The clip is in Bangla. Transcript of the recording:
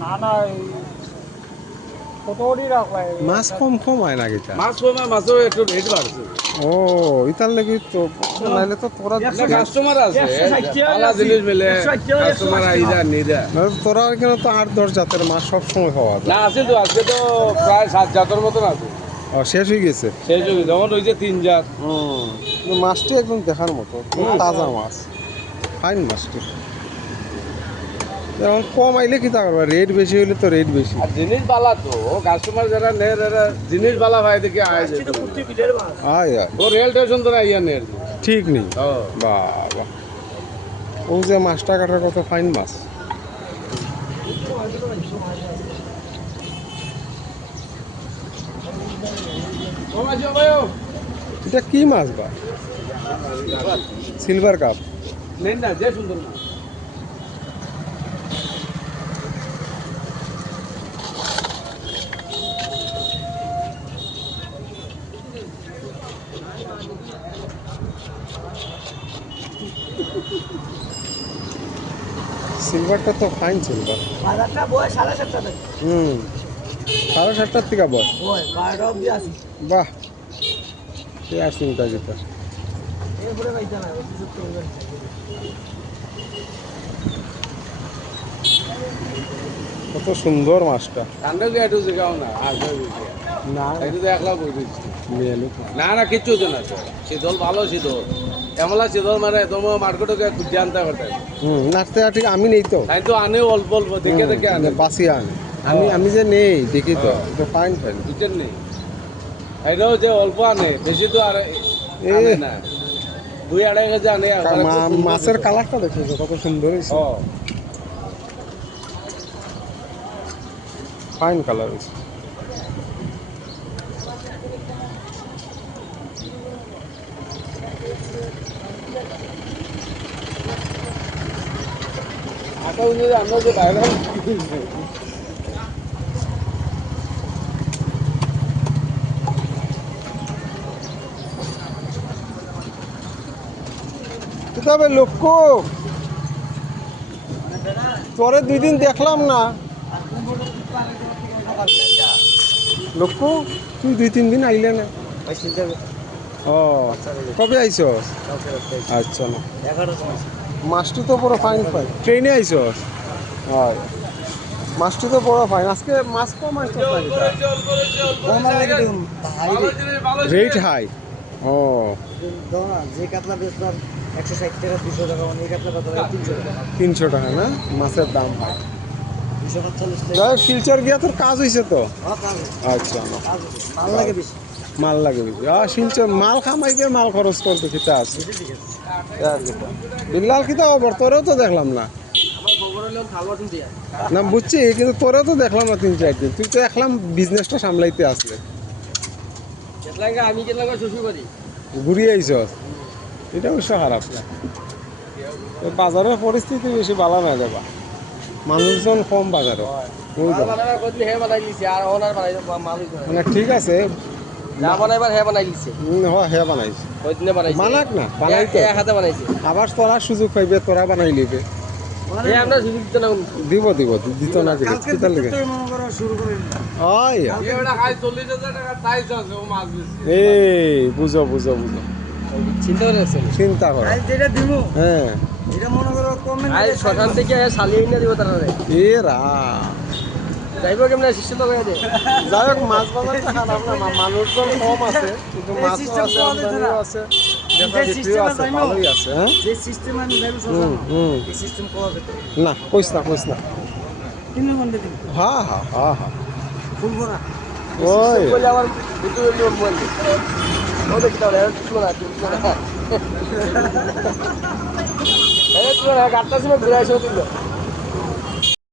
না না কতটি রাখলাই মাছ কম কম হয় না গিতা মাছ কমা মাছও একটু রেট বাড়ছে ও ইতার লাগি তো নাইলে তো তোরা কাস্টমার আছে পালা জিনিস মিলে কাস্টমার আইদা নিদা তোরা কেন তো 8-10 জাতের মাছ সব সময় পাওয়া যায় না আছে তো আজকে তো প্রায় 7 জাতের মতন আছে ও শেষ হয়ে গেছে সেই যুগে যেমন হয়েছে 3 জাত মাছটি একদম দেখার মতো তাজা মাছ ফাইন মাছটি এখন কম আইলে কি তা করবা রেট বেশি হইলে তো রেট বেশি আর জিনিস বালা তো কাস্টমার যারা নেয় তারা জিনিস বালা ভাই দেখে আয় যেত আয় আয় ও রেল স্টেশন তো আইয়া নেয় ঠিক নেই ও বাবা ও যে মাছটা কাটার কত ফাইন মাছ এটা কি মাছ বা সিলভার কাপ নেন না যে সুন্দর না সিলভারটা তো ফাইন সিলভার বাজারটা বয় 7:30 টাকা 7:30 থেকে বয় বয় 12টা অবধি আসি বাহ সে আর চিন্তা যেটা এরপরে পাইতা না কিছু করবেন কত সুন্দর মাছটা ঠান্ডা দিয়ে একটু জিগাও না আর না একটু একলা বই দিচ্ছি মেলু না না কিচ্ছু হতো না শীতল ভালো শীতল এমলা শীতল মানে তোমার মার্কেটকে খুঁজে আনতে পারতে নাচতে ঠিক আমি নেই তো তাই তো আনে অল্প অল্প দেখে দেখে আনে বাসিয়া আনে আমি যে নেই দেখি তো এটা ফাইন ফাইন বুঝছেন নেই এটাও যে অল্প আনে বেশি তো আর এ আনে না 2-2.5 কেজি আনে আর তারা খুব সুন্দর মাছের করে। কালারটা দেখেছো কত সুন্দর হয়েছে ও, ফাইন কালার হয়েছে আটা অনুযায়ী আমরা যে বাইরে তবে লক্ষ্য তোরে 2 দিন দেখলাম না লক্ষ্য তুই 2-3 দিন আইলে না ও কবে আইছস আচ্ছা না 11 সময় মাছটি তো বড় ফাইন ফাইন ট্রেনে আইছস হয় মাছটি তো বড় ফাইন আজকে মাছ কম আইছস কমার লাগে দেখুন রেট হাই ও যে কাতলা বেচলাম 160 টাকা 200 টাকা অনেক কাতলা কত 300 টাকা 300 টাকা না মাছের দাম হয় 245 টাকা যাই শিলচর গিয়া তোর কাজ হয়েছে তো কাজ আচ্ছা মাল লাগে বেশি মাল লাগে বেশি শিলচর মাল খামাইবে মাল খরচ করবে কিতা আছে বিল্লাল কিতা খবর তোরেও তো দেখলাম না আমার গোবর হলো খাবার দিয়া না বুঝছি কিন্তু তোরেও তো দেখলাম না 3-4 দিন তুই তো দেখলাম বিজনেসটা সামলাইতে আসলে কেতলাঙ্গা আমি কেতলাঙ্গা শ্বশুর বাড়ি ঘুরিয়ে আইছস এটা অবশ্য খারাপ না এই বাজারের পরিস্থিতি বেশি ভালো না যাবা মানুষজন কম বাজারে ওই তো। বানাবার কতদিন হে বানাই লিছে আর ওনার বানাই মালিক মানে ঠিক আছে যা বানাইবার হে বানাই লিছে হ্যাঁ বানাইছে কতদিনে বানাইছে মানাক না বানাইতে এক হাতে বানাইছে আবার তোরা সুযোগ পাইবে তোরা বানাই লিবে এ আমরা সুযোগ দিতে না দিব দিত না দিলে কিতার লাগে মনে করো শুরু করে আয় এটা খাই 40,000 টাকা টাইস আছে ও মাছ বেশি এই বুঝো চিন্তা করে আছে চিন্তা কর আজ যেটা দিমু হ্যাঁ এটা মনে করো কমেন্ট আজ সকাল থেকে সালিয়ে না দিব তারা এ রা যাইবো কেমনে সিস্টেম তো করে দে যাই হোক মাছ বাজারটা খারাপ না মানুষজন কম আছে কিন্তু মাছও system আছে পাওয়া যায় আমদানিও না। আছে যে বিক্রিও system আছে যাইবো। ভালোই আছে হ্যাঁ যে সিস্টেম আমি যাইবো হুম, হুম। এই সিস্টেম পাওয়া যেত না কইস না কিনে কোন দিন হ্যাঁ ফুল ভরা ওই বলে আমার দুটো লোক বলছে ও দেখি তাহলে কিছু না এই তো গাড়টা সময় ঘুরে আসো দিল